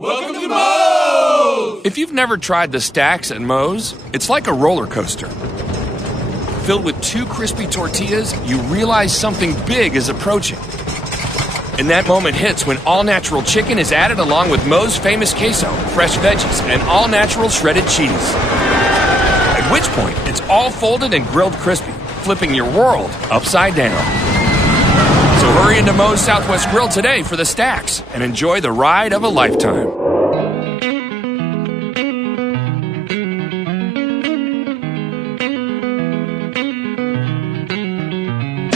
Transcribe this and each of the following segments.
Welcome to Moe's! If you've never tried the stacks at Moe's, it's like a roller coaster. Filled with 2 crispy tortillas, you realize something big is approaching. And that moment hits when all-natural chicken is added along with Moe's famous queso, fresh veggies, and all-natural shredded cheese. At which point, it's all folded and grilled crispy, flipping your world upside down. So hurry into Moe's Southwest Grill today for the stacks and enjoy the ride of a lifetime.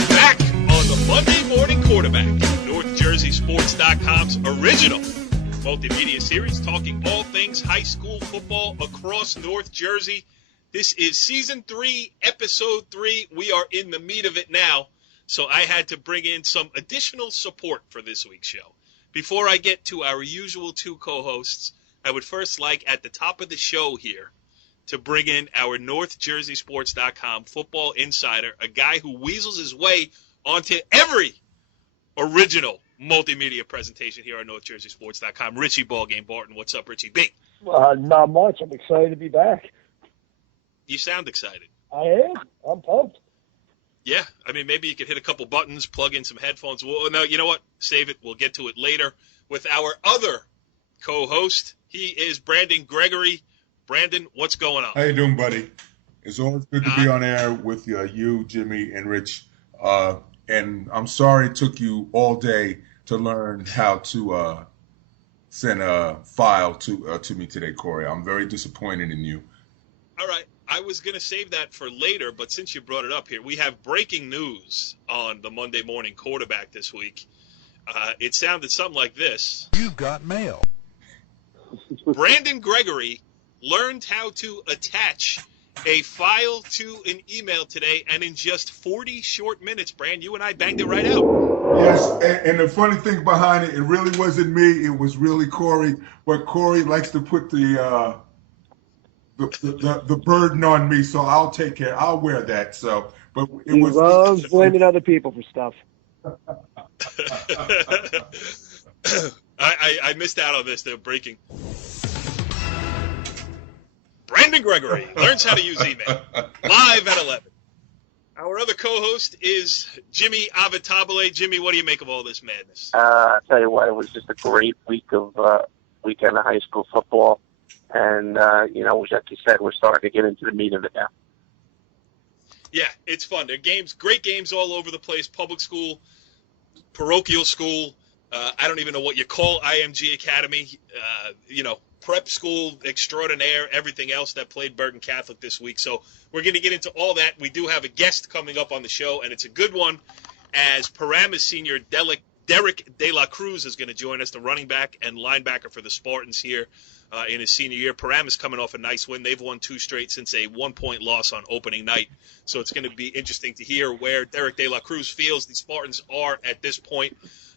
Back on the Monday Morning Quarterback, NorthJerseySports.com's original multimedia series talking all things high school football across North Jersey. This is Season 3, Episode 3. We are in the meat of it now. So I had to bring in some additional support for this week's show. Before I get to our usual 2 co-hosts, I would first like at the top of the show here to bring in our NorthJerseySports.com football insider, a guy who weasels his way onto every original multimedia presentation here on NorthJerseySports.com. Richie Ballgame Barton. What's up, Richie B? Not much. I'm excited to be back. You sound excited. I am. I'm pumped. Yeah, I mean, maybe you could hit a couple buttons, plug in some headphones. Well, no, you know what? Save it. We'll get to it later with our other co-host. He is Brandon Gregory. Brandon, what's going on? How you doing, buddy? It's always good to be on air with you, Jimmy, and Rich. And I'm sorry it took you all day to learn how to send a file to me today, Corey. I'm very disappointed in you. All right. I was going to save that for later, but since you brought it up here, we have breaking news on the Monday Morning Quarterback this week. It sounded something like this. You've got mail. Brandon Gregory learned how to attach a file to an email today, and in just 40 short minutes, Brand, you and I banged it right out. Yes, and the funny thing behind it, it really wasn't me. It was really Corey. But Corey likes to put the burden on me, so I'll take care. I'll wear that. So, but it He loves blaming other people for stuff. I missed out on this. They're breaking. Brandon Gregory learns how to use email live at 11. Our other co-host is Jimmy Avitabile. Jimmy, what do you make of all this madness? I'll tell you what, it was just a great weekend of high school football. And, like you said, we're starting to get into the meat of it now. Yeah, it's fun. They're games, great games all over the place. Public school, parochial school. I don't even know what you call IMG Academy. Prep school extraordinaire, everything else that played Bergen Catholic this week. So we're going to get into all that. We do have a guest coming up on the show, and it's a good one, as Paramus senior Derek De La Cruz is going to join us, the running back and linebacker for the Spartans here in his senior year. Paramus coming off a nice win. They've won 2 straight since a 1-point loss on opening night. So it's going to be interesting to hear where Derek De La Cruz feels the Spartans are at this point.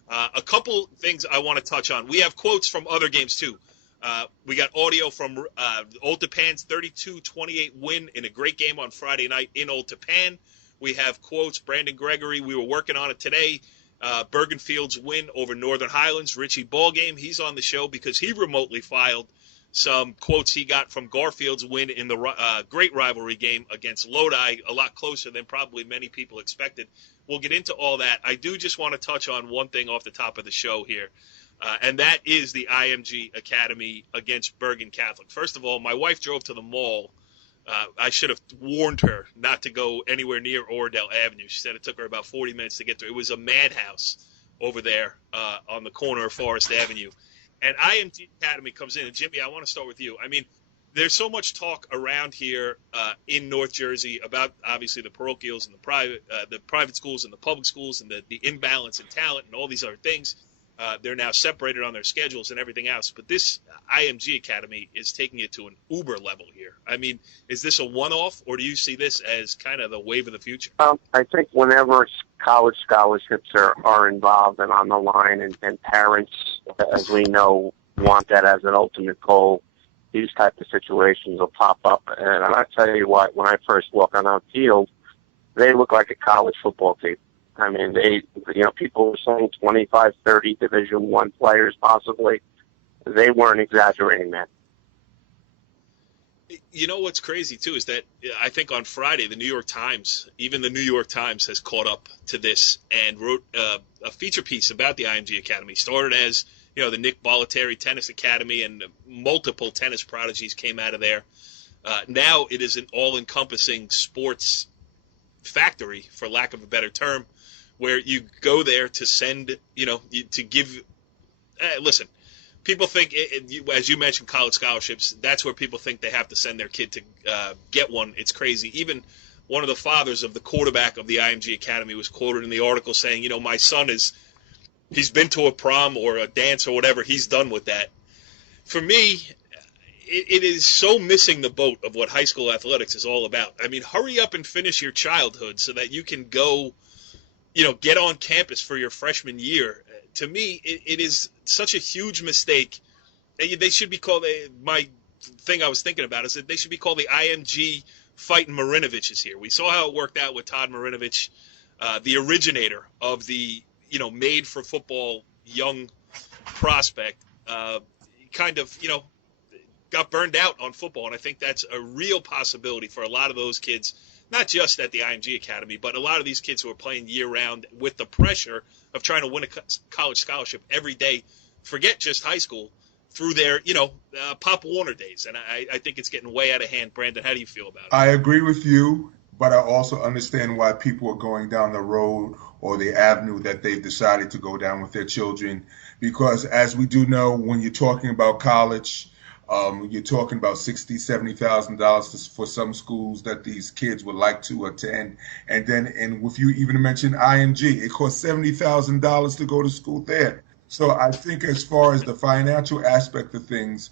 A couple things I want to touch on. We have quotes from other games, too. We got audio from Old Tappan's 32-28 win in a great game on Friday night in Old Tappan. We have quotes. Brandon Gregory, we were working on it today. Bergenfield's win over Northern Highlands. Richie Ballgame, he's on the show because he remotely filed some quotes he got from Garfield's win in the great rivalry game against Lodi, a lot closer than probably many people expected. We'll get into all that. I do just want to touch on one thing off the top of the show here, and that is the IMG Academy against Bergen Catholic. First of all, my wife drove to the mall. I should have warned her not to go anywhere near Oradell Avenue. She said it took her about 40 minutes to get there. It was a madhouse over there on the corner of Forest Avenue. And IMG Academy comes in. And, Jimmy, I want to start with you. I mean, there's so much talk around here in North Jersey about, obviously, the parochials and the private schools and the public schools and the imbalance in talent and all these other things. They're now separated on their schedules and everything else. But this IMG Academy is taking it to an uber level here. I mean, is this a one-off, or do you see this as kind of the wave of the future? I think whenever college scholarships are involved and on the line, and parents, as we know, want that as an ultimate goal, these type of situations will pop up. And I tell you what, when I first walk on that field, they look like a college football team. I mean, people were saying 25, 30 Division I players possibly. they weren't exaggerating that. You know what's crazy, too, is that I think on Friday, the New York Times has caught up to this and wrote a feature piece about the IMG Academy. Started as, the Nick Bollettieri Tennis Academy, and multiple tennis prodigies came out of there. Now it is an all-encompassing sports factory, for lack of a better term, where you go there to send, to give listen, people think, as you mentioned, college scholarships, that's where people think they have to send their kid to get one. It's crazy. Even one of the fathers of the quarterback of the IMG Academy was quoted in the article saying, my son he's been to a prom or a dance or whatever. He's done with that. For me, it is so missing the boat of what high school athletics is all about. I mean, hurry up and finish your childhood so that you can go, get on campus for your freshman year. To me, it is such a huge mistake. They should be called, my thing I was thinking about is that they should be called the IMG Fighting Marinoviches here. We saw how it worked out with Todd Marinovich, the originator of the, made for football young prospect, kind of, got burned out on football. And I think that's a real possibility for a lot of those kids, not just at the IMG Academy, but a lot of these kids who are playing year-round with the pressure of trying to win a college scholarship every day, forget just high school, through their, Pop Warner days. And I think it's getting way out of hand. Brandon, how do you feel about it? I agree with you, but I also understand why people are going down the road or the avenue that they've decided to go down with their children. Because as we do know, when you're talking about college, you're talking about $60,000, $70,000 for some schools that these kids would like to attend. And with you even mentioned IMG, it costs $70,000 to go to school there. So I think as far as the financial aspect of things,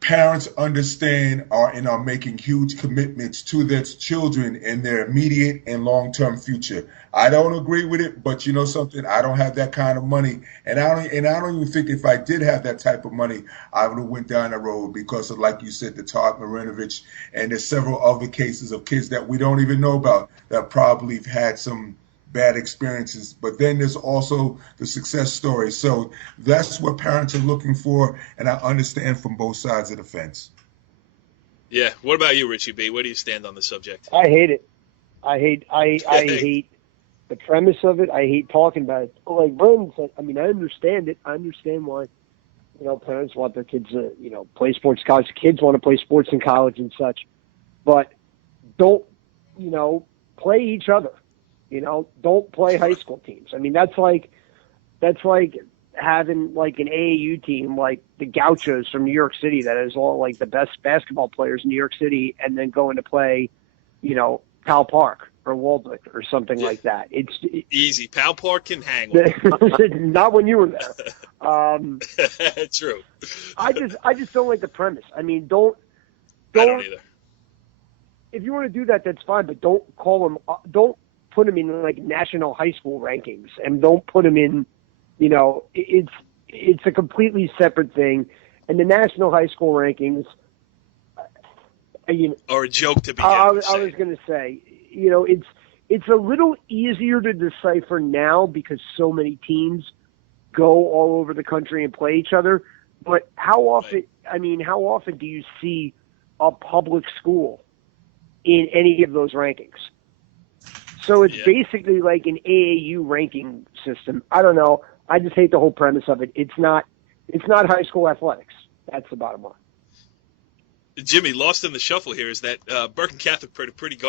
parents understand and are making huge commitments to their children in their immediate and long-term future. I don't agree with it, but you know something, I don't have that kind of money, and I don't even think if I did have that type of money, I would have went down the road because of, like you said, the Todd Marinovich, and there's several other cases of kids that we don't even know about that probably have had some bad experiences. But then there's also the success story. So that's what parents are looking for, and I understand from both sides of the fence. Yeah. What about you, Richie B? Where do you stand on the subject? I hate it. I hate the premise of it. I hate talking about it. Like Brandon said, I mean, I understand it. I understand why, parents want their kids to, play sports in college. Kids want to play sports in college and such. But don't, play each other. Don't play high school teams. I mean, that's like having like an AAU team like the Gauchos from New York City that is all like the best basketball players in New York City, and then going to play, Pal Park or Walden or something like that. It's easy. Pal Park can hang. Not when you were there. True. I just don't like the premise. I mean, don't I don't either. If you want to do that, that's fine, but don't don't put them in like national high school rankings, and don't put them in, it's a completely separate thing. And the national high school rankings, or a joke to begin. I was going to say, it's a little easier to decipher now because so many teams go all over the country and play each other. But how often? Right. I mean, how often do you see a public school in any of those rankings? So it's basically like an AAU ranking system. I don't know. I just hate the whole premise of it. It's not high school athletics. That's the bottom line. Jimmy, lost in the shuffle here is that Bergen Catholic played a pretty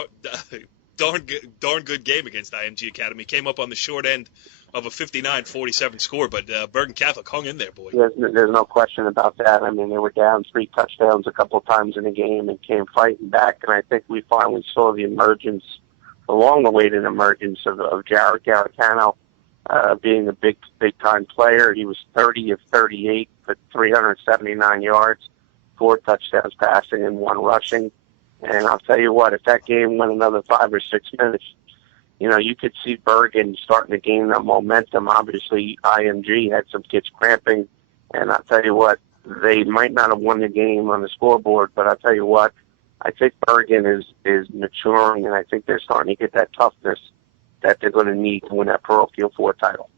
darn good game against IMG Academy. Came up on the short end of a 59-47 score, but Bergen Catholic hung in there, boy. There's no question about that. I mean, they were down 3 touchdowns a couple of times in the game and came fighting back, and I think we finally saw the emergence, the long-awaited emergence of Jared Garicano being a big-time player. He was 30 of 38 for 379 yards, 4 touchdowns passing and 1 rushing. And I'll tell you what, if that game went another 5 or 6 minutes, you could see Bergen starting to gain that momentum. Obviously, IMG had some kids cramping, and I'll tell you what, they might not have won the game on the scoreboard, but I'll tell you what, I think Bergen is maturing, and I think they're starting to get that toughness that they're going to need to win that Parochial 4 title.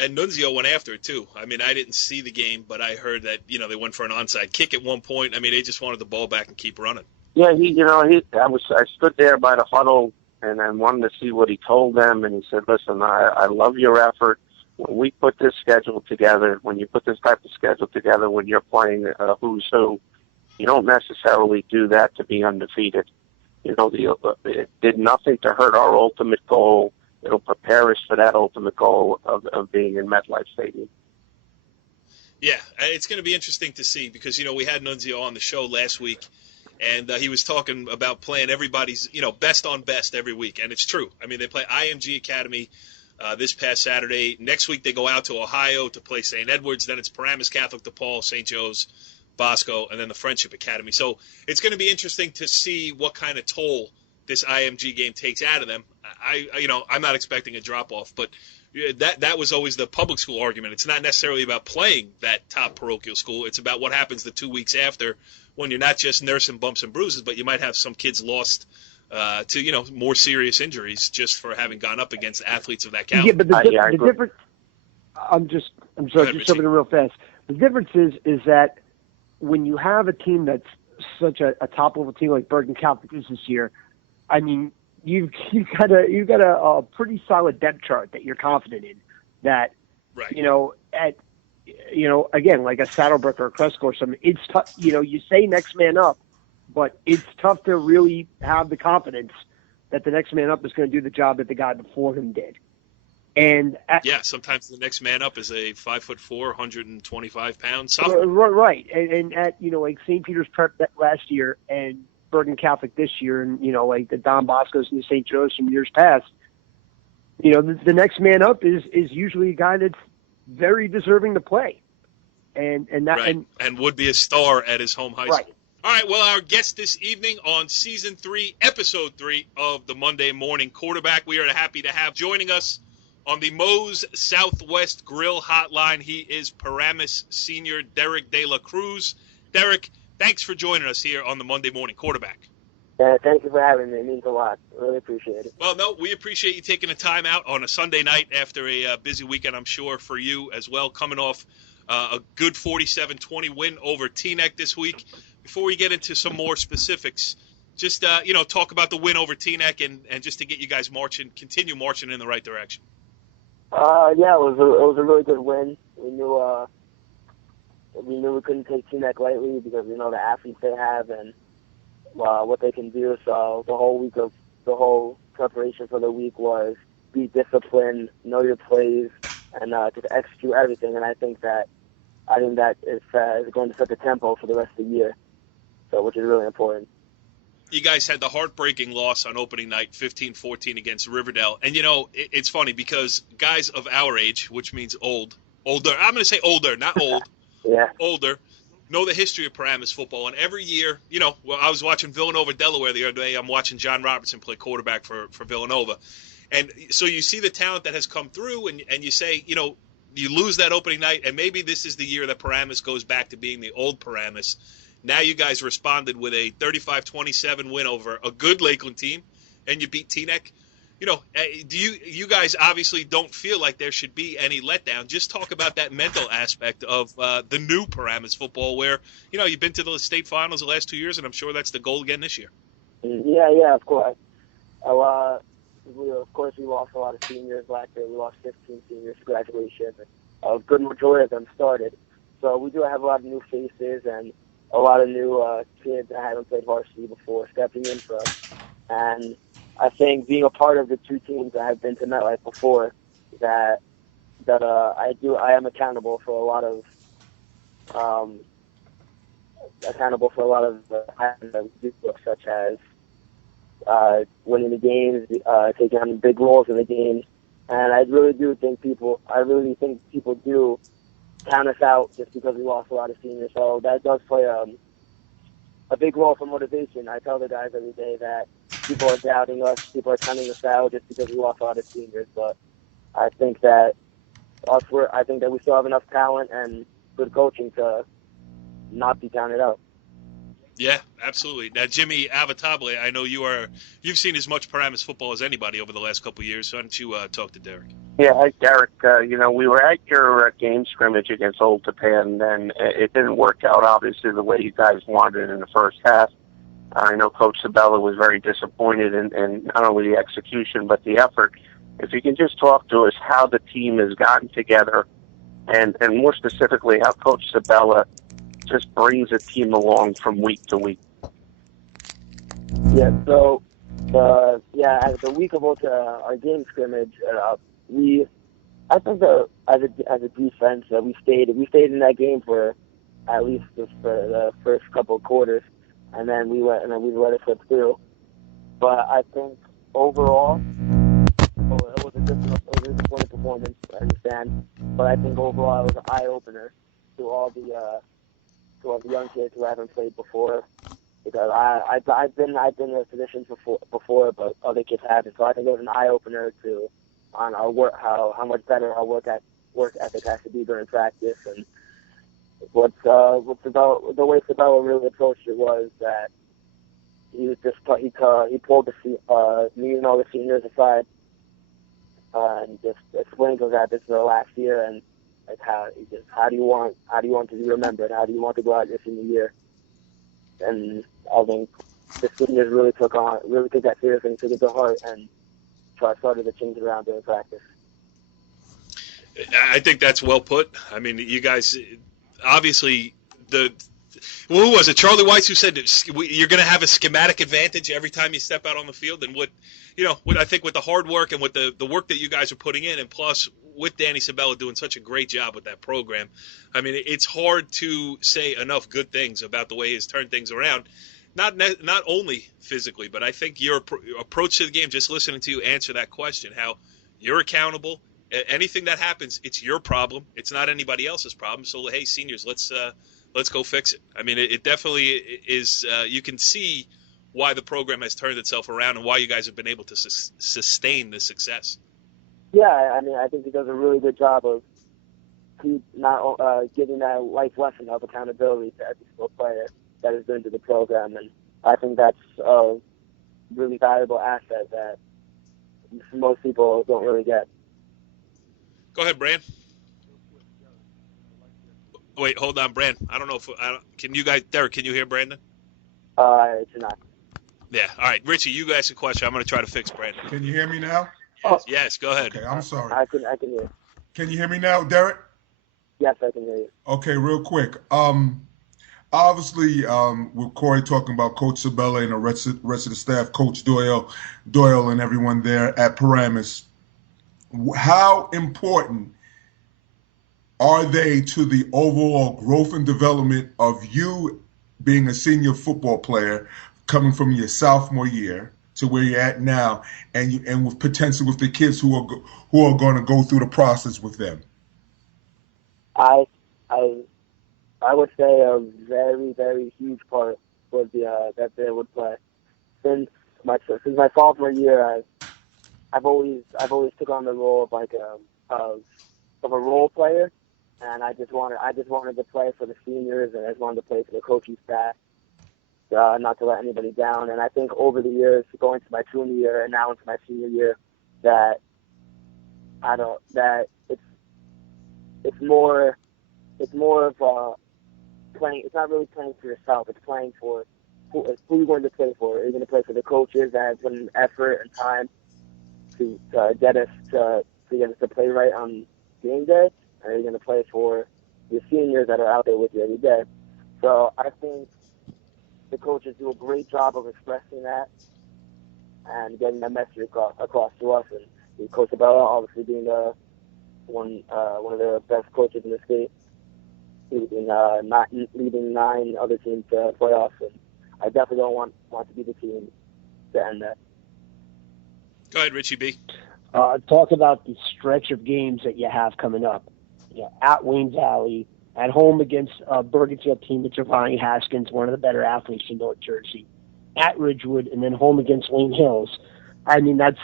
And Nunzio went after it, too. I mean, I didn't see the game, but I heard that, they went for an onside kick at one point. I mean, they just wanted the ball back and keep running. Yeah, I stood there by the huddle and I wanted to see what he told them, and he said, listen, I love your effort. When we put this schedule together, when you put this type of schedule together, when you're playing who's who, you don't necessarily do that to be undefeated. It did nothing to hurt our ultimate goal. It'll prepare us for that ultimate goal of being in MetLife Stadium. Yeah, it's going to be interesting to see because, we had Nunzio on the show last week, and he was talking about playing everybody's, best on best every week, and it's true. I mean, they play IMG Academy this past Saturday. Next week they go out to Ohio to play St. Edward's. Then it's Paramus Catholic, DePaul, St. Joe's, Bosco, and then the Friendship Academy. So it's going to be interesting to see what kind of toll this IMG game takes out of them. I'm not expecting a drop-off, but that was always the public school argument. It's not necessarily about playing that top parochial school. It's about what happens the 2 weeks after when you're not just nursing bumps and bruises, but you might have some kids lost to, more serious injuries just for having gone up against athletes of that caliber. Yeah, but the difference – I'm sorry, just jumping in real fast. The difference is that when you have a team that's such a top-level team like Bergen Catholic is this year, I mean, you've got a pretty solid depth chart that you're confident in. That right. Again, like a Saddlebrook or a Cresco or something, it's tough. You say next man up, but it's tough to really have the confidence that the next man up is going to do the job that the guy before him did. And sometimes the next man up is a 5'4", 125-pound sophomore. Right, and at like St. Peter's Prep last year and Bergen Catholic this year, and like the Don Boscos and the St. Joe's from years past, the next man up is usually a guy that's very deserving to play, and would be a star at his home high school. Right. All right. Well, our guest this evening on season 3, episode 3 of the Monday Morning Quarterback, we are happy to have joining us on the Moe's Southwest Grill Hotline. He is Paramus senior Derek De La Cruz. Derek, thanks for joining us here on the Monday Morning Quarterback. Thank you for having me. It means a lot. Really appreciate it. Well, no, we appreciate you taking the time out on a Sunday night after a busy weekend, I'm sure, for you as well, coming off a good 47-20 win over Teaneck this week. Before we get into some more specifics, just, talk about the win over Teaneck and just to get you guys continue marching in the right direction. It was a really good win. We knew we couldn't take Teaneck lightly because we know the athletes they have and what they can do. So the whole preparation for the week was be disciplined, know your plays, and just execute everything. And I think that is going to set the tempo for the rest of the year. So which is really important. You guys had the heartbreaking loss on opening night, 15-14 against Riverdale. And, it's funny because guys of our age, which means older, I'm going to say older, not old, yeah, older, know the history of Paramus football. And every year, I was watching Villanova, Delaware the other day. I'm watching John Robertson play quarterback for Villanova. And so you see the talent that has come through and you say, you lose that opening night, and maybe this is the year that Paramus goes back to being the old Paramus. Now you guys responded with a 35-27 win over a good Lakeland team, and you beat Teaneck. Do you guys obviously don't feel like there should be any letdown? Just talk about that mental aspect of the new Paramus football where, you've been to the state finals the last 2 years, and I'm sure that's the goal again this year. Yeah, of course. Of course, we lost a lot of seniors last year. We lost 15 seniors to graduation. A good majority of them started. So we do have a lot of new faces and a lot of new kids that haven't played varsity before stepping in for us. And I think being a part of the two teams that have been to MetLife before, I am accountable for a lot of items that we do, such as winning the games, taking on big roles in the games. And I really think people do count us out just because we lost a lot of seniors. So that does play a big role for motivation. I tell the guys every day that people are doubting us, people are counting us out just because we lost a lot of seniors. But I think that we still have enough talent and good coaching to not be counted out. Yeah, absolutely. Now, Jimmy Avitabile, I know you've seen as much Paramus football as anybody over the last couple of years. So why don't you talk to Derek? Yeah, Derek, we were at your game scrimmage against Old Tappan, and it didn't work out, obviously, the way you guys wanted in the first half. I know Coach Sabella was very disappointed in not only the execution, but the effort. If you can just talk to us how the team has gotten together, and more specifically, how Coach Sabella just brings a team along from week to week. Yeah, so, as the week of our game scrimmage, I think that as a defense, we stayed in that game for at least for the first couple of quarters, and then we let it slip through. But I think overall, it was a disappointing performance. I understand, but I think overall it was an eye opener to all the young kids who haven't played before. Because I've been in a position before, but other kids haven't. So I think it was an eye opener on our work, how much better our work ethic has to be during practice. And the way Sabella really approached it was that he pulled me and all the seniors aside and just explained to us that this is our last year, and like how do you want to be remembered? How do you want to go out your senior year? And I think the seniors really took that seriously and took it to heart and started to change it around during practice. I think that's well put. I mean, you guys, obviously, who was it? Charlie Weiss, who said you're going to have a schematic advantage every time you step out on the field. And what I think with the hard work and with the work that you guys are putting in, and plus with Danny Sabella doing such a great job with that program, I mean, it's hard to say enough good things about the way he's turned things around. Not only physically, but I think your approach to the game, just listening to you answer that question, how you're accountable. Anything that happens, it's your problem. It's not anybody else's problem. So, hey, seniors, let's go fix it. I mean, it definitely is. You can see why the program has turned itself around and why you guys have been able to sustain the success. Yeah, I mean, I think he does a really good job of not giving that life lesson of accountability to every single player that has been to the program, and I think that's a really valuable asset that most people don't really get. Go ahead, Brand. Wait, hold on, Brand. I don't know if can you guys, Derek? Can you hear Brandon? It's not. Yeah. All right, Richie, you guys a question. I'm going to try to fix Brandon. Can you hear me now? Yes. Go ahead. Okay, I'm sorry. I can hear. Can you hear me now, Derek? Yes, I can hear you. Okay, real quick. Obviously, with Corey talking about Coach Sabella and the rest of the staff, Coach Doyle and everyone there at Paramus, how important are they to the overall growth and development of you being a senior football player coming from your sophomore year to where you're at now, and with potential with the kids who are going to go through the process with them? I would say a very, very huge part would be that they would play. Since my sophomore year, I've always took on the role of a role player, and I just wanted to play for the seniors, and I just wanted to play for the coaching staff, not to let anybody down. And I think over the years, going to my junior year and now into my senior year, that it's more of playing. It's not really playing for yourself. It's playing for who you're going to play for. Are you going to play for the coaches that have put in effort and time to get us to play right on game day? Or are you going to play for your seniors that are out there with you every day? So I think the coaches do a great job of expressing that and getting that message across to us. And Coach Sabella, obviously being one of the best coaches in the state, leading 9 other teams to playoffs, and I definitely don't want to be the team to end that. Go ahead, Richie B. Talk about the stretch of games that you have coming up. Yeah, at Wayne Valley, at home against Bergenfield team with Giovanni Haskins, one of the better athletes in North Jersey, at Ridgewood, and then home against Lane Hills. I mean, that's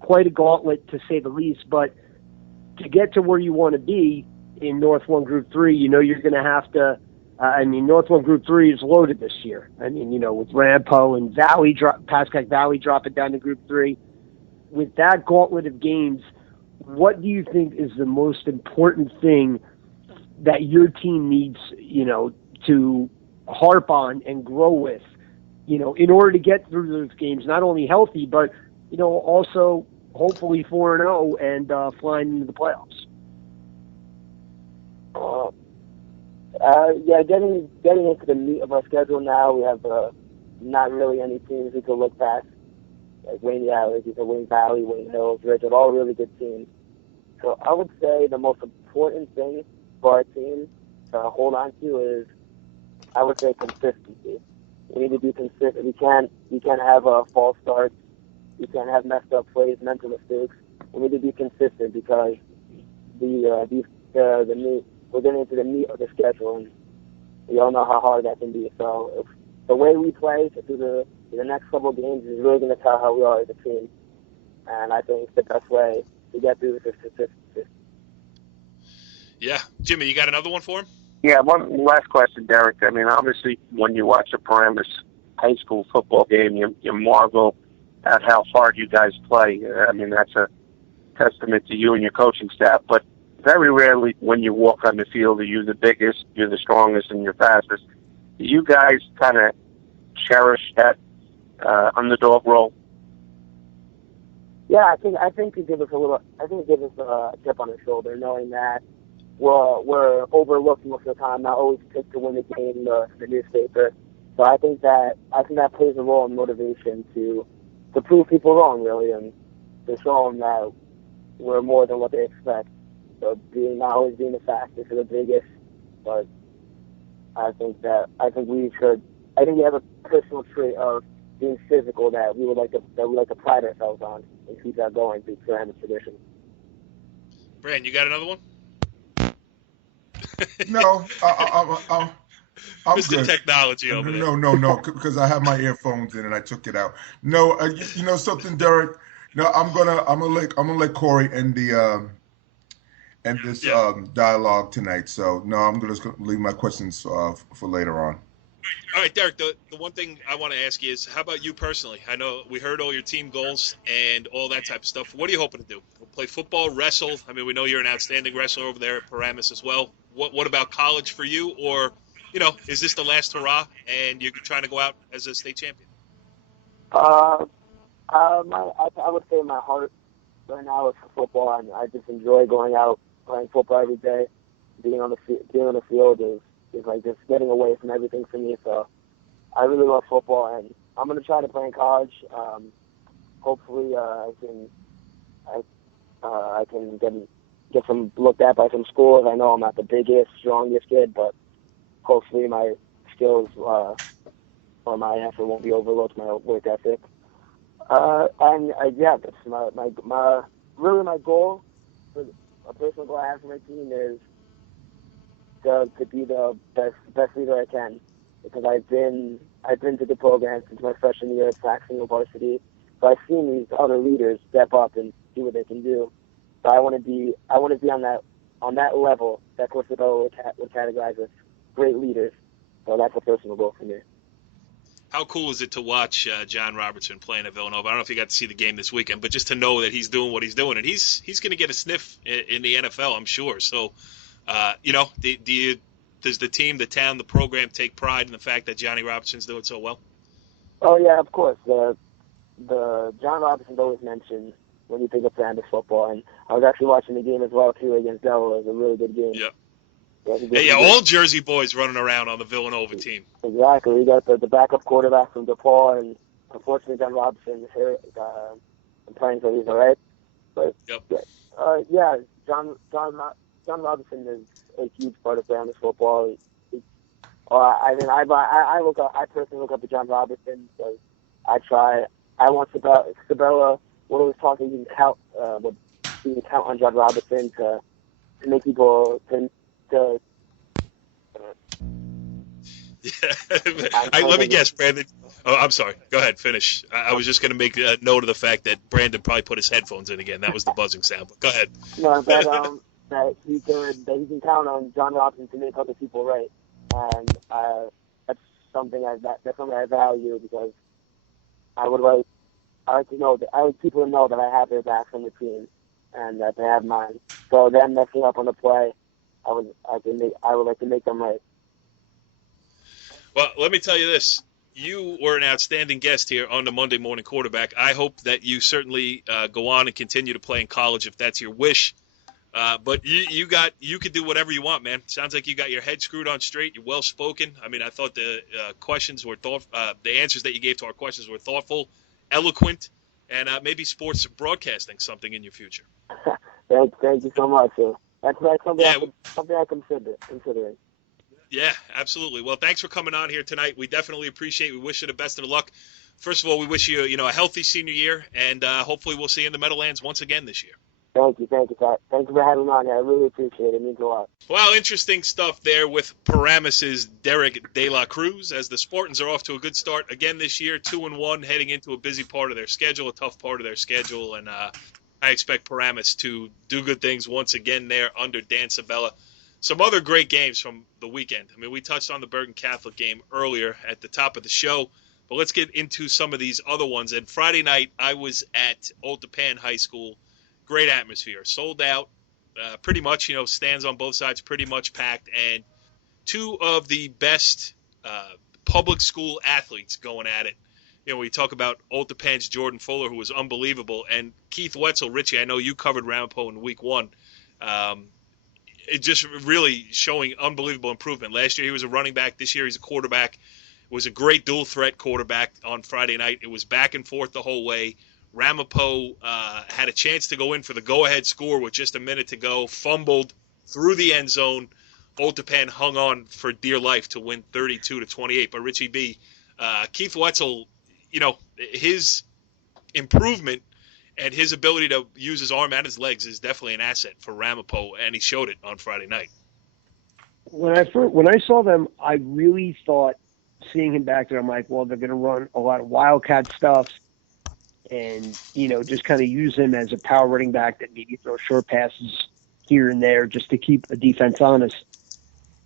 quite a gauntlet to say the least, but to get to where you want to be in North 1 Group 3, you're going to have to North 1 Group 3 is loaded this year. I mean, with Rampo and Pascack Valley dropping down to Group 3. With that gauntlet of games, what do you think is the most important thing that your team needs, to harp on and grow with, in order to get through those games, not only healthy, but, also hopefully 4-0 and flying into the playoffs? Getting into the meat of our schedule now, we have not really any teams we could look past, like Wayne Valley, Wayne Hills, Ridgewood, all really good teams. So I would say the most important thing for our team to hold on to is, I would say, consistency. We need to be consistent. We can't have false starts. We can't have messed up plays, mental mistakes. We need to be consistent because we're getting into the meat of the schedule, and we all know how hard that can be. So if the way we play through the next couple of games is really going to tell how we are as a team. And I think the best way to get through this is consistency. Yeah. Jimmy, you got another one for him? Yeah, one last question, Derek. I mean, obviously, when you watch a Paramus high school football game, you marvel at how hard you guys play. I mean, that's a testament to you and your coaching staff. But very rarely, when you walk on the field, you're the biggest, you're the strongest, and you're fastest. Do you guys kind of cherish that underdog role? Yeah, I think it gives us a chip on the shoulder, knowing that we're overlooked most of the time, not always picked to win the game, the newspaper. So I think that plays a role in motivation to prove people wrong, really, and to show them that we're more than what they expect. So not always being the fastest or the biggest, but I think we have a personal trait of being physical that we would like to pride ourselves on and keep that going through Paramus tradition. Brandon, you got another one? No, I'm Mr. good. Technology over there. No, because I have my earphones in and I took it out. No, you know something, Derek. No, I'm gonna let Corey end this dialogue tonight. So no, I'm gonna leave my questions for later on. All right, Derek, the one thing I want to ask you is, how about you personally? I know we heard all your team goals and all that type of stuff. What are you hoping to do? Play football, wrestle? I mean, we know you're an outstanding wrestler over there at Paramus as well. What about college for you? Or, is this the last hurrah and you're trying to go out as a state champion? I would say my heart right now is for football, and I just enjoy going out, playing football every day. Being on the field is like just getting away from everything for me. So I really love football, and I'm going to try to play in college. Hopefully, I can get some looked at by some schools. I know I'm not the biggest, strongest kid, but hopefully my skills or my effort won't be overlooked. My work ethic, that's my goal. A personal goal I have for my team is to be the best leader I can, because I've been to the program since my freshman year at Saxon Varsity. So I've seen these other leaders step up and do what they can do. So I want to be on that level that Coach Bell would categorize as great leaders. So that's a personal goal for me. How cool is it to watch John Robertson playing at Villanova? I don't know if you got to see the game this weekend, but just to know that he's doing what he's doing, and he's going to get a sniff in the NFL, I'm sure. So, does the team, the town, the program take pride in the fact that Johnny Robertson's doing so well? Oh yeah, of course. The John Robertson's always mentioned when you think of Paramus football, and I was actually watching the game as well too against Delaware. It was a really good game. Yep. All Jersey boys running around on the Villanova team. Exactly. We got the backup quarterback from DePaul, and unfortunately John Robinson is here. I'm praying so he's all right. But John Robinson is a huge part of Paramus football. I personally look up to John Robinson because I want Sabella when he was talking, he can count on John Robinson to make people to let me guess, Brandon. Oh, I'm sorry. Go ahead, finish. I was just going to make a note of the fact that Brandon probably put his headphones in again. That was the buzzing sound. But go ahead. No, that he can count on John Robinson to make other people right, and that's something I value, because I like people to know that I have their backs on the team, and they have mine. So them messing up on the play, I would like to make them right. Well, let me tell you this. You were an outstanding guest here on the Monday Morning Quarterback. I hope that you certainly go on and continue to play in college if that's your wish. But you could do whatever you want, man. Sounds like you got your head screwed on straight. You're well spoken. I mean, I thought the questions were the answers that you gave to our questions were thoughtful, eloquent, and maybe sports broadcasting something in your future. Thank you so much. That's something I consider. Yeah, absolutely. Well, thanks for coming on here tonight. We definitely appreciate it. We wish you the best of luck. First of all, we wish you, a healthy senior year, and hopefully we'll see you in the Meadowlands once again this year. Thank you, Pat. Thank you for having me on here. I really appreciate it. It means a lot. Well, interesting stuff there with Paramus' Derek De La Cruz, as the Spartans are off to a good start again this year, 2-1, heading into a busy part of their schedule, a tough part of their schedule, and I expect Paramus to do good things once again there under Dan Sabella. Some other great games from the weekend. I mean, we touched on the Bergen Catholic game earlier at the top of the show, but let's get into some of these other ones. And Friday night, I was at Old Tappan High School. Great atmosphere. Sold out, pretty much, stands on both sides, pretty much packed. And two of the best public school athletes going at it. We talk about Old Tappan's Jordan Fuller, who was unbelievable, and Keith Wetzel. Richie, I know you covered Ramapo in week one. It just really showing unbelievable improvement. Last year he was a running back. This year he's a quarterback. It was a great dual threat quarterback on Friday night. It was back and forth the whole way. Ramapo had a chance to go in for the go-ahead score with just a minute to go, fumbled through the end zone. Old Tappan hung on for dear life to win 32-28. But Richie B, Keith Wetzel, his improvement and his ability to use his arm and his legs is definitely an asset for Ramapo, and he showed it on Friday night. When I saw them, I really thought, seeing him back there, I'm like, well, they're going to run a lot of Wildcat stuff and, just kind of use him as a power running back that maybe throw short passes here and there just to keep the defense honest.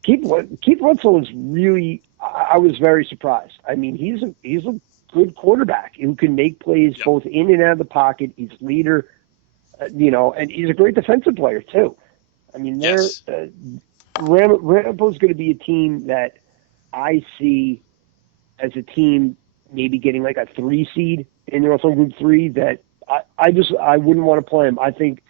Keith Wetzel is really – I was very surprised. I mean, he's a good quarterback who can make plays both in and out of the pocket. He's a leader, and he's a great defensive player too. I mean, Ramapo's going to be a team that I see as a team maybe getting like a 3 seed in the Northland Group 3 that I wouldn't want to play them. I think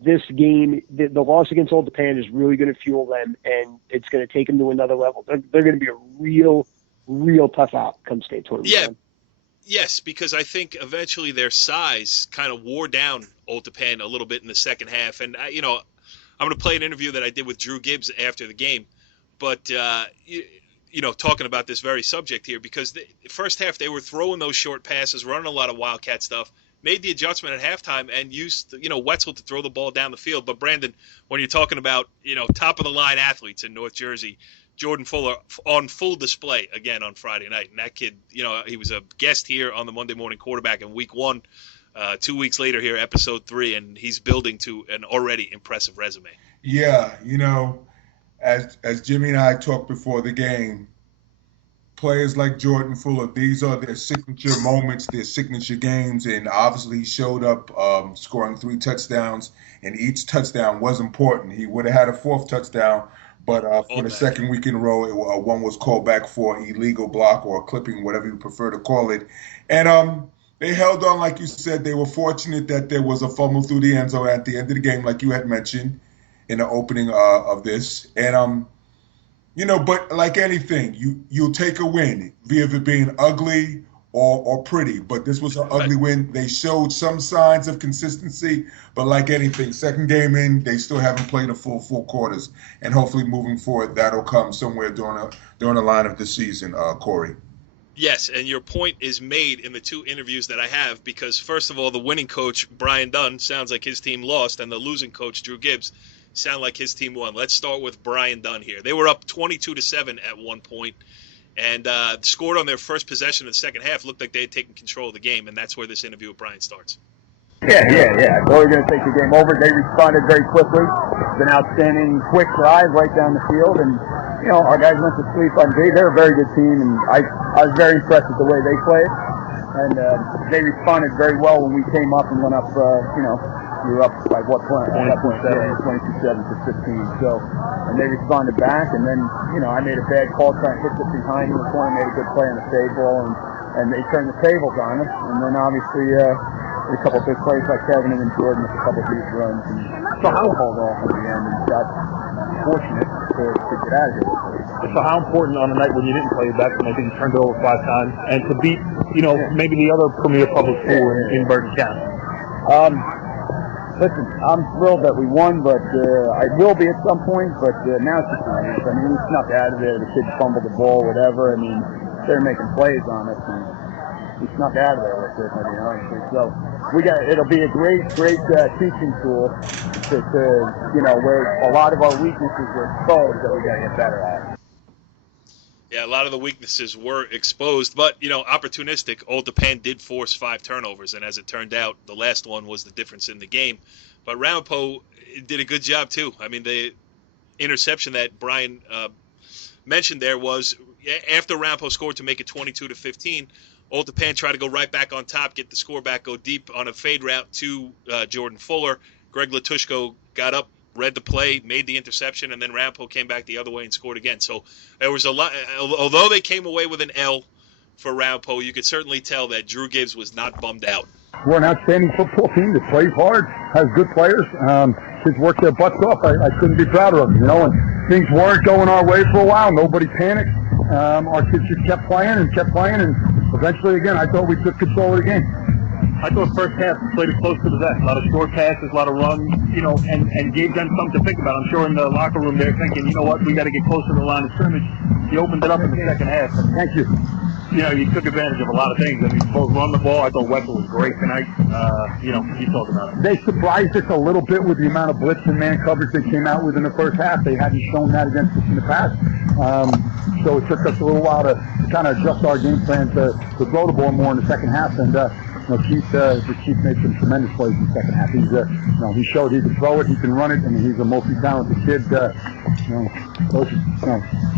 this game, the loss against Old Tappan is really going to fuel them, and it's going to take them to another level. They're going to be a real tough out come state tournament. Yeah, yes, because I think eventually their size kind of wore down Old Tappan a little bit in the second half. And, I'm going to play an interview that I did with Drew Gibbs after the game. But, talking about this very subject here, because the first half they were throwing those short passes, running a lot of Wildcat stuff, made the adjustment at halftime and used, Wetzel to throw the ball down the field. But, Brandon, when you're talking about, top-of-the-line athletes in North Jersey, Jordan Fuller on full display again on Friday night. And that kid, he was a guest here on the Monday Morning Quarterback in week 1, 2 weeks later here, episode 3, and he's building to an already impressive resume. Yeah, as Jimmy and I talked before the game, players like Jordan Fuller, these are their signature moments, their signature games, and obviously he showed up scoring 3 touchdowns, and each touchdown was important. He would have had a 4th touchdown, but for the second week in a row, one was called back for illegal block or clipping, whatever you prefer to call it. And they held on, like you said. They were fortunate that there was a fumble through the end zone at the end of the game, like you had mentioned in the opening of this. And, but like anything, you'll take a win, via it being ugly or pretty. But this was an ugly win. They showed some signs of consistency, but like anything, second game in, they still haven't played a full 4 quarters. And hopefully moving forward, that'll come somewhere during the line of the season, Corey. Yes, and your point is made in the 2 interviews that I have, because first of all, the winning coach, Brian Dunn, sounds like his team lost, and the losing coach, Drew Gibbs, sound like his team won. Let's start with Brian Dunn here. They were up 22-7 at one point, and scored on their first possession of the second half. Looked like they had taken control of the game, and that's where this interview with Brian starts. Yeah. They were going to take the game over. They responded very quickly. It's an outstanding, quick drive right down the field, and our guys went to sleep on Jay. They're a very good team, and I was very impressed with the way they played, and they responded very well when we came up and went up, We were up by what point? At that point, 22-7 to 15. So, and they responded back, and then, I made a bad call trying to hit it behind me. The corner made a good play on the fade ball, and they turned the tables on us. And then obviously, a couple of big plays like Kevin and then Jordan with a couple of huge runs, and so how hold off at the end and got fortunate to get out of here. So how important on a night when you didn't play back, and I think you turned it over 5 times, and to beat, maybe the other premier public school in Bergen County? Listen, I'm thrilled that we won, but I will be at some point, but now it's just not it. I mean, we snuck out of there. The kids fumbled the ball, whatever. I mean, they're making plays on us, and we snuck out of there with it, honestly. So it'll be a great teaching tool to where a lot of our weaknesses are exposed that we got to get better at. Yeah, a lot of the weaknesses were exposed, but, opportunistic. Old Tappan did force 5 turnovers, and as it turned out, the last one was the difference in the game. But Ramapo did a good job, too. I mean, the interception that Brian mentioned there was after Ramapo scored to make it 22-15, Old Tappan tried to go right back on top, get the score back, go deep on a fade route to Jordan Fuller. Greg Latushko got up, read the play, made the interception, and then Ramapo came back the other way and scored again. So there was a lot. Although they came away with an L for Ramapo, you could certainly tell that Drew Gibbs was not bummed out. We're an outstanding football team that plays hard, has good players. Kids work their butts off. I couldn't be prouder of them, and things weren't going our way for a while. Nobody panicked. Our kids just kept playing, and eventually, again, I thought we took control of the game. I thought first half we played it close to the vest. A lot of short passes, a lot of runs, and gave them something to think about. I'm sure in the locker room they're thinking, we got to get closer to the line of scrimmage. You opened it up in the second half. Thank you. You took advantage of a lot of things. I mean, both run the ball. I thought Wessel was great tonight. You talked about it. They surprised us a little bit with the amount of blitz and man coverage they came out with in the first half. They hadn't shown that against us in the past. So it took us a little while to kind of adjust our game plan to throw the ball more in the second half. And Keith made some tremendous plays in the second half. He showed he could throw it, he can run it, and he's a multi-talented kid.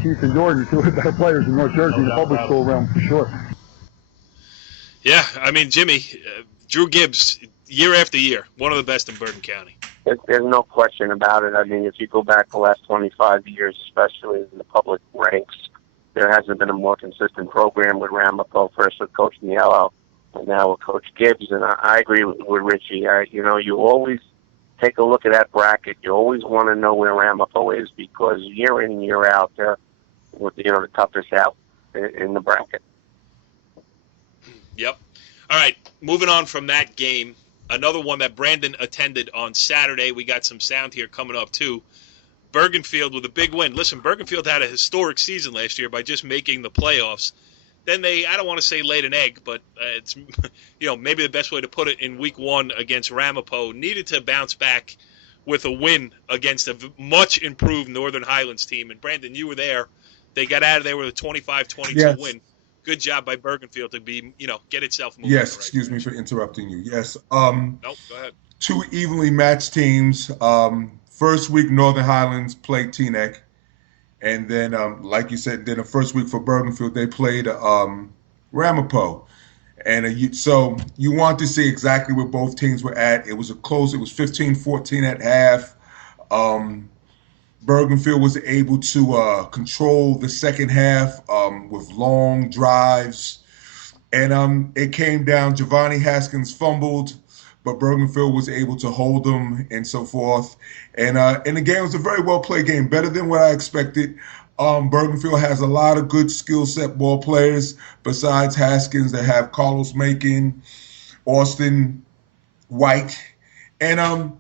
Keith and Jordan are 2 of the better players in North Jersey in the public school realm for sure. Yeah, I mean, Jimmy, Drew Gibbs, year after year, one of the best in Bergen County. There's no question about it. I mean, if you go back the last 25 years, especially in the public ranks, there hasn't been a more consistent program with Ramapo, first with Coach Niello, and now with Coach Gibbs. And I agree with Richie. You always take a look at that bracket. You always want to know where Ramapo is, because year in and year out, they're the toughest out in the bracket. Yep. All right, moving on from that game, another one that Brandon attended on Saturday. We got some sound here coming up, too. Bergenfield with a big win. Listen, Bergenfield had a historic season last year by just making the playoffs. Then they, I don't want to say laid an egg, but it's, maybe the best way to put it, in week 1 against Ramapo, needed to bounce back with a win against a much improved Northern Highlands team. And Brandon, you were there. They got out of there with a 25-22 win. Good job by Bergenfield to be, get itself moving. Yes, excuse me for interrupting you. Yes. Nope, go ahead. 2 evenly matched teams. First week, Northern Highlands played Teaneck. And then, like you said, then the first week for Bergenfield, they played Ramapo. And so you want to see exactly where both teams were at. It was it was 15-14 at half. Bergenfield was able to control the second half with long drives. And it came down, Giovanni Haskins fumbled, but Bergenfield was able to hold them and so forth. And the game was a very well-played game, better than what I expected. Bergenfield has a lot of good skill set ball players besides Haskins. They have Carlos Macon, Austin White, and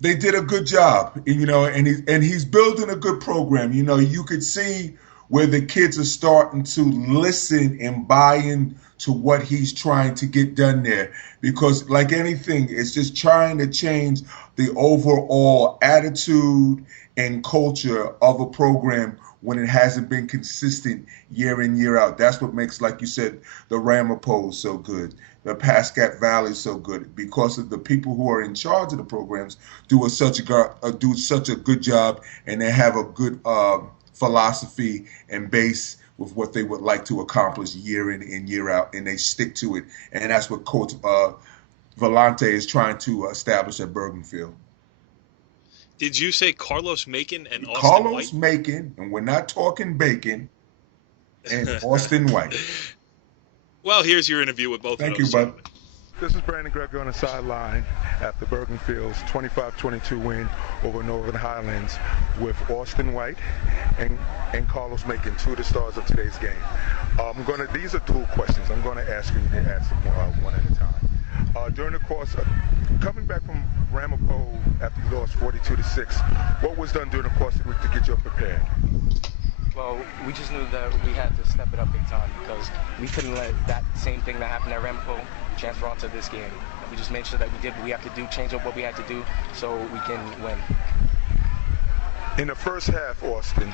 they did a good job. And he's building a good program. You could see where the kids are starting to listen and buy in to what he's trying to get done there. Because like anything, it's just trying to change the overall attitude and culture of a program when it hasn't been consistent year in, year out. That's what makes, like you said, the Ramapo so good, the Pascat Valley so good, because of the people who are in charge of the programs do such a good job, and they have a good philosophy and base with what they would like to accomplish year in and year out, and they stick to it. And that's what Coach Vellante is trying to establish at Bergenfield. Did you say Carlos Macon and Austin Carlos White? Macon, and we're not talking bacon, and Austin White. Well, here's your interview with both Thank of those. you, bud. This is Brandon Gregory on the sideline after Bergenfield's 25-22 win over Northern Highlands with Austin White and Carlos Macon, two of the stars of today's game. These are dual questions. I'm going to ask you to answer one at a time. During the course of coming back from Ramapo after you lost 42-6, what was done during the course of the week to get you prepared? Well, we just knew that we had to step it up big time because we couldn't let that same thing that happened at Ramapo transfer onto this game. We just made sure that we did what we have to do, change up what we had to do so we can win. In the first half, Austin,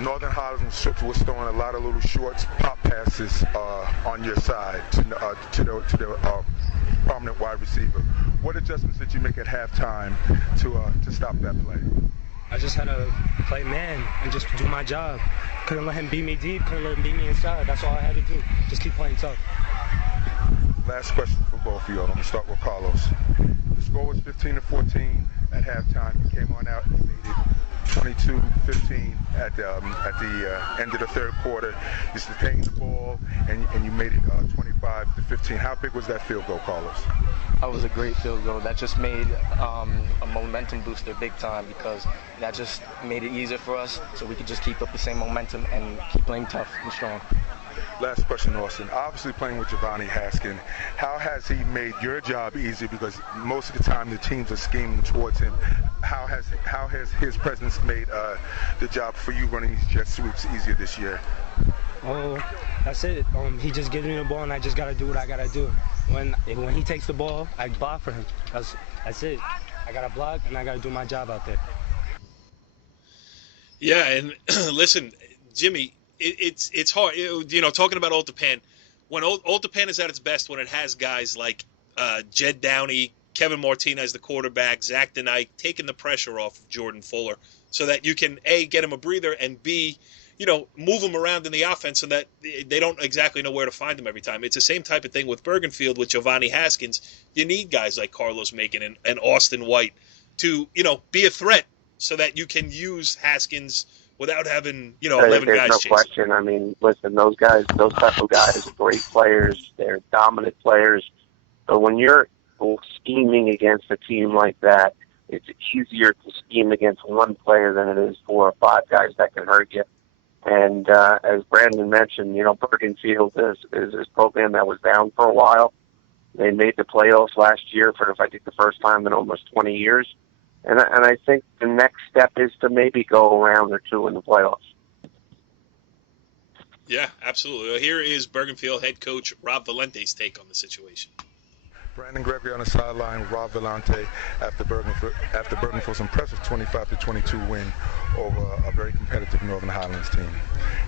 Northern Highlands was throwing a lot of little short pop passes on your side to the prominent wide receiver. What adjustments did you make at halftime to stop that play? I just had to play man and just do my job. Couldn't let him beat me deep, couldn't let him beat me inside. That's all I had to do. Just keep playing tough. Last question for both of you. I'm going to start with Carlos. The score was 15-14 at halftime. You came on out and you made it 22-15 at the end of the third quarter. You sustained the ball and you made it 25-15. How big was that field goal, Carlos? That was a great field goal. That just made a momentum booster big time because that just made it easier for us so we could just keep up the same momentum and keep playing tough and strong. Last question, Austin. Obviously playing with Giovanni Haskin, how has he made your job easier? Because most of the time the teams are scheming towards him. How has his presence made the job for you running these jet sweeps easier this year? Oh, that's it. He just gives me the ball and I just got to do what I got to do. When he takes the ball, I block for him. That's it. I got to block and I got to do my job out there. Yeah, and listen, Jimmy, it's hard. Talking about Old Tappan, when Old Tappan is at its best, when it has guys like Jed Downey, Kevin Martinez, the quarterback, Zach Denike, taking the pressure off of Jordan Fuller so that you can, A, get him a breather, and B, move him around in the offense so that they don't exactly know where to find him every time. It's the same type of thing with Bergenfield, with Giovanni Haskins. You need guys like Carlos Macon and Austin White to, be a threat so that you can use Haskins without having, 11 There's guys no chasing. question. I mean, listen, those type of guys are great players. They're dominant players. But when you're scheming against a team like that, it's easier to scheme against one player than it is 4 or 5 guys that can hurt you. And as Brandon mentioned, Bergenfield is this program that was down for a while. They made the playoffs last year for, I think, the first time in almost 20 years. And I think the next step is to maybe go a round or two in the playoffs. Yeah, absolutely. Well, here is Bergenfield head coach Rob Valente's take on the situation. Brandon Gregory on the sideline with Rob Vellante after Bergenfield's impressive 25-22 win over a very competitive Northern Highlands team.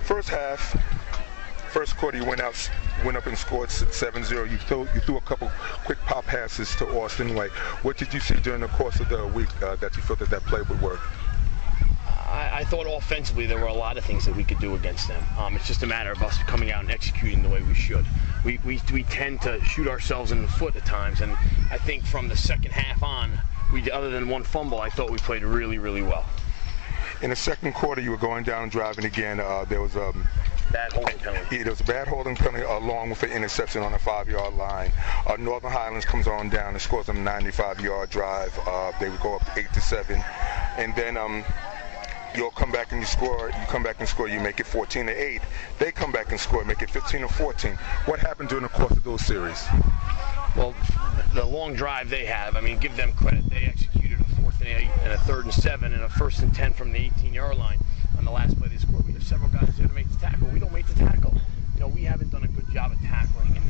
First quarter, you went up and scored 7-0. You threw a couple quick pop passes to Austin White. What did you see during the course of the week that you felt that play would work? I thought offensively there were a lot of things that we could do against them. It's just a matter of us coming out and executing the way we should. We tend to shoot ourselves in the foot at times, and I think from the second half on, other than one fumble, I thought we played really, really well. In the second quarter, you were going down and driving again. There was a bad holding penalty. There was a bad holding penalty along with an interception on the 5-yard line. Northern Highlands comes on down and scores a 95-yard drive. They would go up 8-7, and then you'll come back and you score. You come back and score. You make it 14-8. They come back and score, make it 15-14. What happened during the course of those series? Well, the long drive they have. Give them credit. They executed a 4th and 8 and a 3rd and 7 and a 1st and 10 from the 18-yard line on the last play they scored. We have several guys there to make the tackle. We don't make the tackle. We haven't done a good job of tackling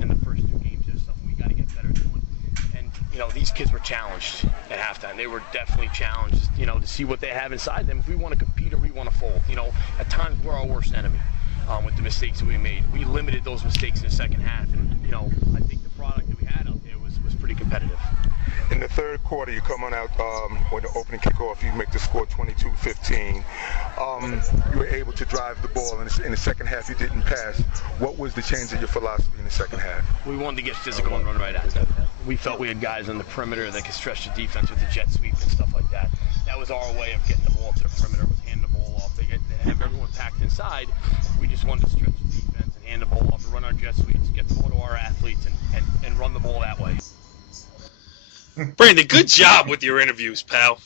in the first 2 games. There's something we got to get better doing. And these kids were challenged at halftime. They were definitely challenged, to see what they have inside them. If we want to compete or we want to fold, at times we're our worst enemy with the mistakes that we made. We limited those mistakes in the second half, and I think the product that we had out there was pretty competitive. In the third quarter, you come on out with the opening kickoff. You make the score 22-15. You were able to drive the ball. In the second half, you didn't pass. What was the change in your philosophy in the second half? We wanted to get physical and run right at them. We felt we had guys on the perimeter that could stretch the defense with the jet sweep and stuff like that. That was our way of getting the ball to the perimeter, was hand the ball off. They have everyone packed inside. We just wanted to stretch the defense and hand the ball off and run our jet sweeps, get the ball to our athletes, and run the ball that way. Brandon, good job with your interviews, pal.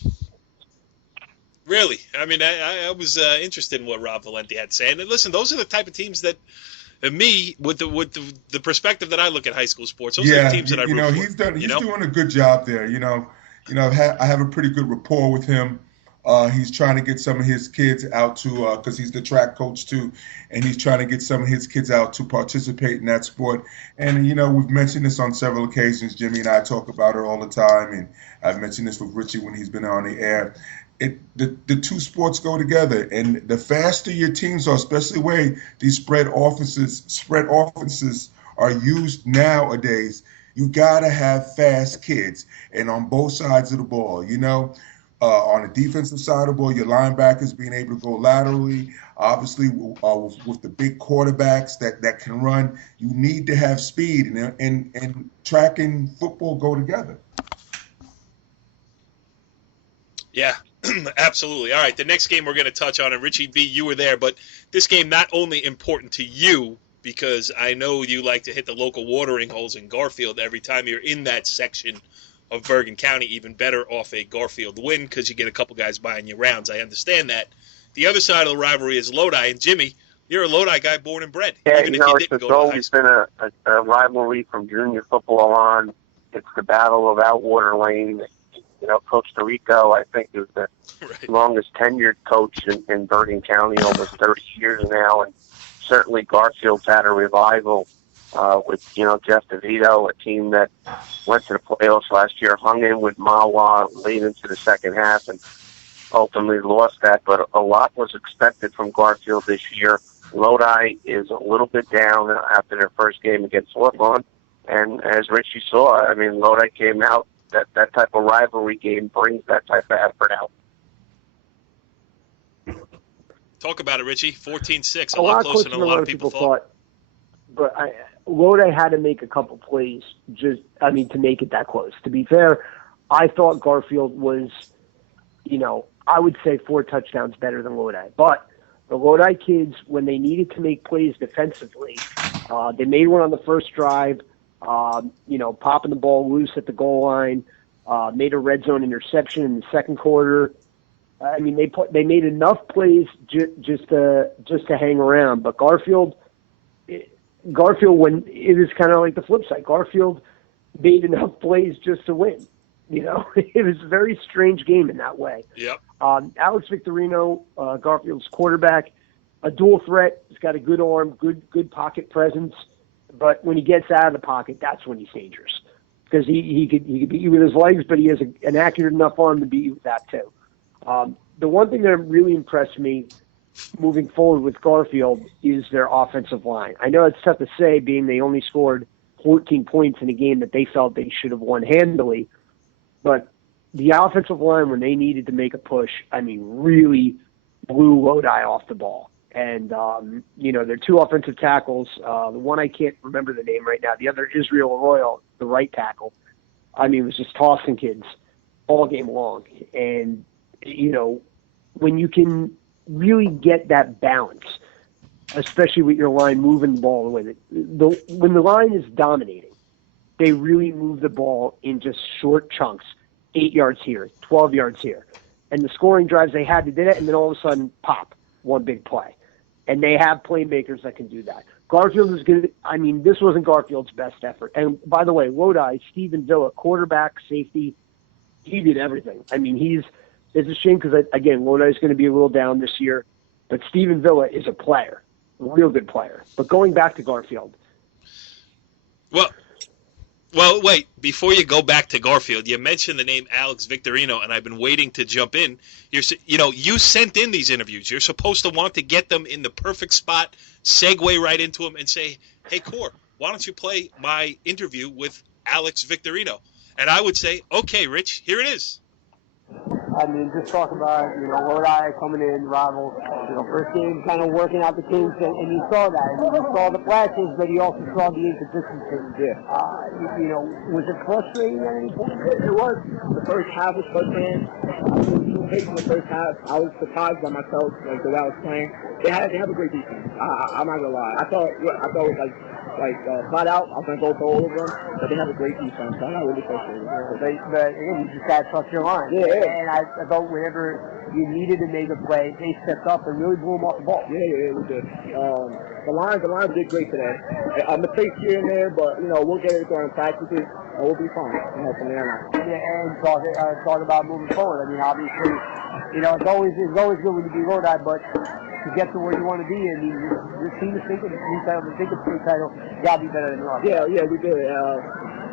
Really. I mean, I was interested in what Rob Valenti had to say. And listen, those are the type of teams that, me, with the perspective that I look at high school sports, those are the teams that I root for. He's doing a good job there. I have a pretty good rapport with him. He's trying to get some of his kids out to, because he's the track coach too, and he's trying to get some of his kids out to participate in that sport. And, we've mentioned this on several occasions. Jimmy and I talk about it all the time, and I've mentioned this with Richie when he's been on the air. The two sports go together, and the faster your teams are, especially the way these spread offenses are used nowadays, you got to have fast kids, and on both sides of the ball, on the defensive side of the ball, your linebackers being able to go laterally. Obviously, with the big quarterbacks that can run, you need to have speed, and track and football go together. Yeah, absolutely. All right, the next game we're going to touch on, and Richie B, you were there, but this game not only important to you, because I know you like to hit the local watering holes in Garfield every time you're in that section of Bergen County, even better off a Garfield win because you get a couple guys buying you rounds. I understand that. The other side of the rivalry is Lodi, and Jimmy, you're a Lodi guy born and bred. Yeah, even if you didn't it's go to high always school. been a rivalry from junior football on. It's the battle of Outwater Lane. Coach Tirico, I think, is the longest tenured coach in Bergen County, almost 30 years now, and certainly Garfield's had a revival with, Jeff DeVito, a team that went to the playoffs last year, hung in with Mawa late into the second half, and ultimately lost that. But a lot was expected from Garfield this year. Lodi is a little bit down after their first game against Hawthorne. And as Richie saw, I mean, Lodi came out. That type of rivalry game brings that type of effort out. Talk about it, Richie. 14-6, a lot closer than a lot of people thought. But Lodi had to make a couple plays to make it that close. To be fair, I thought Garfield was, I would say 4 touchdowns better than Lodi. But the Lodi kids, when they needed to make plays defensively, they made one on the first drive, popping the ball loose at the goal line, made a red zone interception in the second quarter. I mean, they made enough plays just to hang around. But Garfield, when it was kind of like the flip side, Garfield made enough plays just to win. It was a very strange game in that way. Yep. Alex Victorino, Garfield's quarterback, a dual threat. He's got a good arm, good pocket presence. But when he gets out of the pocket, that's when he's dangerous because he could beat you with his legs, but he has an accurate enough arm to beat you with that too. The one thing that really impressed me moving forward with Garfield is their offensive line. I know it's tough to say, being they only scored 14 points in a game that they felt they should have won handily, but the offensive line, when they needed to make a push, really blew Lodi off the ball. And, their 2 offensive tackles, the one I can't remember the name right now, the other Israel Arroyo, the right tackle, was just tossing kids all game long. And, when you can really get that balance, especially with your line moving the ball away, when the line is dominating, they really move the ball in just short chunks, 8 yards here, 12 yards here. And the scoring drives they had, they did it, and then all of a sudden, pop, one big play. And they have playmakers that can do that. Garfield is good. This wasn't Garfield's best effort. And by the way, Lodi, Stephen Villa, quarterback, safety, he did everything. It's a shame because, again, Lodi is going to be a little down this year. But Stephen Villa is a player, a real good player. But going back to Garfield. Well, wait, before you go back to Garfield, you mentioned the name Alex Victorino, and I've been waiting to jump in. You sent in these interviews. You're supposed to want to get them in the perfect spot, segue right into them, and say, hey, Core, why don't you play my interview with Alex Victorino? And I would say, okay, Rich, here it is. I mean, just talk about, Rhode Island coming in, rivals. First game kind of working out the kinks, and you saw that. And you saw the flashes, but you also saw the inconsistencies. Yeah. Was it frustrating at any point? It was. The first half was frustrating. In the first half, I was surprised by myself, like the way I was playing. They have a great defense. I'm not gonna lie. I thought flat out, I was gonna go for all of them, but they have a great defense. So I'm not really frustrated. But again, you just gotta trust your line. Yeah. And I thought whenever you needed to make a play, they stepped up and really blew them off the ball. Yeah, we did. The line did great today. Mistakes here and there, but we'll get it going in practices. And we'll be fine. From there on. Yeah, and talk about moving forward. I mean, obviously, it's always good when you beat Rhode Island, but to get to where you want to be, I mean, your team is thinking state title. You gotta be better than us. Yeah, we did.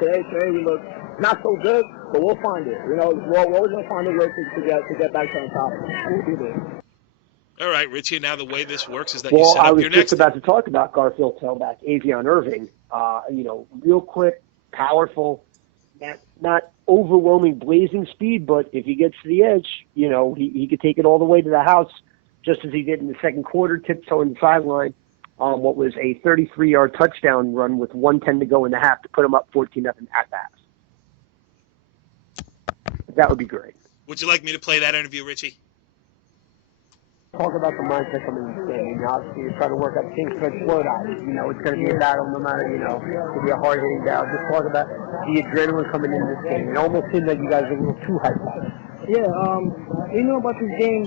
Today we look not so good, but we'll find it. We're always gonna find a way to get back to the top. We'll do this. All right, Richie. Now the way this works is that you set up your next. I was just about to talk about Garfield tailback Avion Irving. Real quick, powerful, not overwhelming blazing speed, but if he gets to the edge, he could take it all the way to the house, just as he did in the second quarter, tiptoeing the sideline. What was a 33-yard touchdown run with 1:10 to go in the half to put him up 14-0 at the half. That would be great. Would you like me to play that interview, Richie? Talk about the mindset coming in this game. Obviously, you're trying to work out the kinks, but Rhode Island. It's going to be a battle no matter, it's going to be a hard-hitting battle. Just talk about the adrenaline coming into this game. It almost seems like you guys are a little too hyped about it. Yeah, we know about this game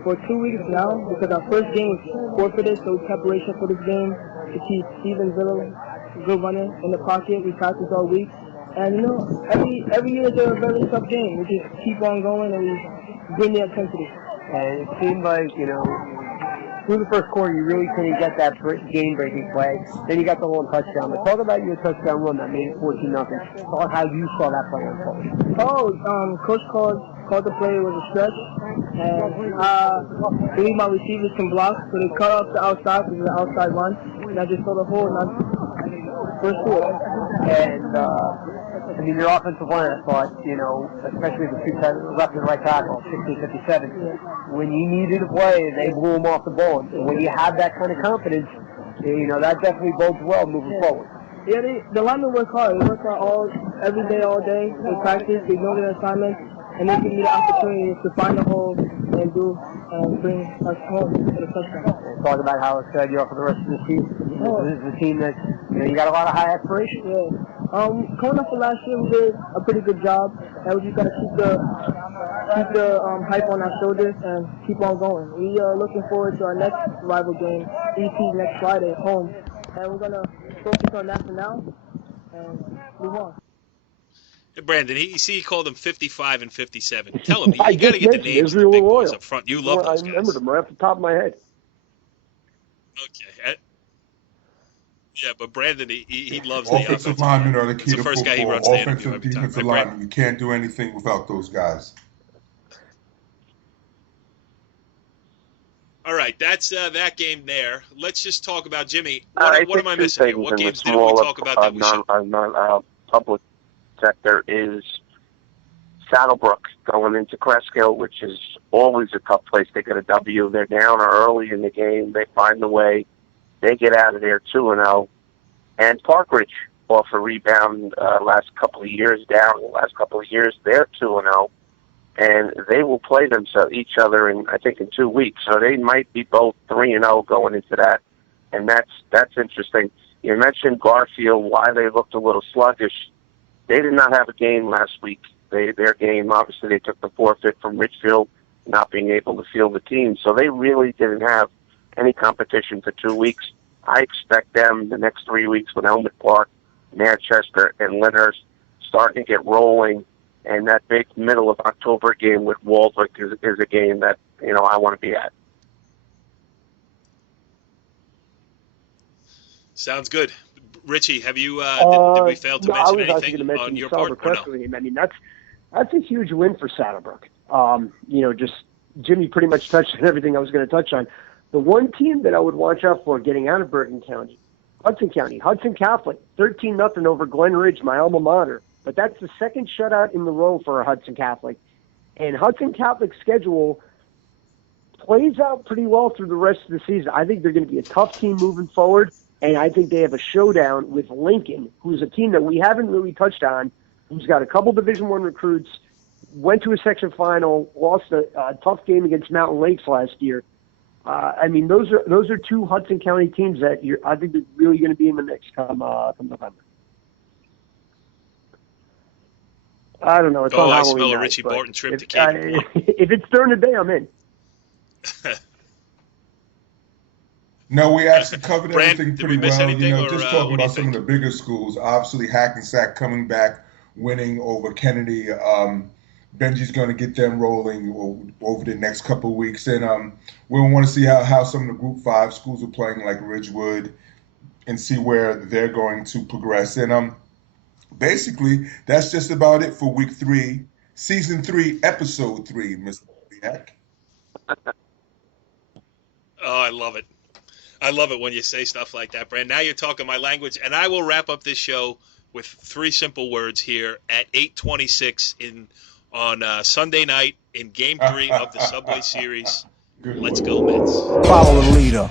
for 2 weeks now because our first game was forfeited, so preparation for this game to keep Steven Zillow good running in the pocket. We practice all week. And, every year is a very tough game. We just keep on going and we bring the intensity. And it seemed like, through the first quarter, you really couldn't get that game-breaking play. Then you got the one touchdown. But talk about your touchdown run that made it 14-0. Talk how you saw that play unfold. Coach called the play. It was a stretch. And I believe my receivers can block, so they cut off the outside, because it was an outside run. And I just saw the hole, and I first threw it. And, your offensive line, I thought, especially the two left and right tackle, 16-57, when you needed to play, they blew them off the ball. And when you have that kind of confidence, that definitely bodes well moving forward. Yeah, the linemen work hard. They work hard every day, all day. They practice, they know their assignments, and they give me the opportunity to find the hole and bring us home to the touchdown. Talk about how excited you are for the rest of the season. This is a team that, you got a lot of high aspirations. Yeah. Coming up for last year, we did a pretty good job, and we just got to keep the hype on our shoulders and keep on going. We are looking forward to our next rival game, EP, next Friday at home, and we're going to focus on that for now and move on. Hey, Brandon, he called them 55 and 57. Tell him, you got to get the names of the big boys up front. You love those guys. I remember them right off the top of my head. Okay. Yeah, but Brandon, he loves the offensive linemen are the key to football. Guy he runs offensive, defensive linemen. You can't do anything without those guys. All right, that's that game there. Let's just talk about Jimmy. What am I missing here? What games did we talk about that we should? Public sector is Saddlebrook going into Cresskill, which is always a tough place. They get a W. They're down early in the game. They find the way. They get out of there 2-0. And Parkridge off a rebound last couple of years, they're 2-0. And they will play each other in 2 weeks. So they might be both 3-0 going into that. And that's interesting. You mentioned Garfield, why they looked a little sluggish. They did not have a game last week. Their game, obviously, they took the forfeit from Richfield, not being able to field the team. So they really didn't have any competition for 2 weeks. I expect them the next 3 weeks with Helmet Park, Manchester, and Lyndhurst starting to get rolling. And that big middle of October game with Waldwick is a game that, I want to be at. Sounds good. Richie, have you, did we fail to mention anything on your part? Or no? I mean, that's a huge win for Saddlebrook. Just Jimmy pretty much touched on everything I was going to touch on. The one team that I would watch out for getting out of Bergen County, Hudson Catholic, 13-0 over Glen Ridge, my alma mater. but that's the second shutout in the row for Hudson Catholic. And Hudson Catholic's schedule plays out pretty well through the rest of the season. I think they're going to be a tough team moving forward, and I think they have a showdown with Lincoln, who's a team that we haven't really touched on, who's got a couple Division I recruits, went to a section final, lost a tough game against Mountain Lakes last year. I mean, those are two Hudson County teams that I think they're really going to be in the mix come November. I don't know. It's on I Halloween smell a night, Richie but Barton trip to Cape. If it's during the day, I'm in. No, we actually covered Brand, everything did we pretty miss well. anything, Just or, talking what do you about some of the bigger schools. Obviously, Hackensack coming back, winning over Kennedy. Benji's going to get them rolling over the next couple of weeks. And we want to see how some of the Group 5 schools are playing, like Ridgewood, and see where they're going to progress. And basically, that's just about it for Week 3, Season 3, Episode 3, Mr. Biak. Oh, I love it. I love it when you say stuff like that, Brand. Now you're talking my language, and I will wrap up this show with 3 simple words here at 8:26 on Sunday night in Game 3 of the Subway Series. Let's go, Mets. Follow the leader.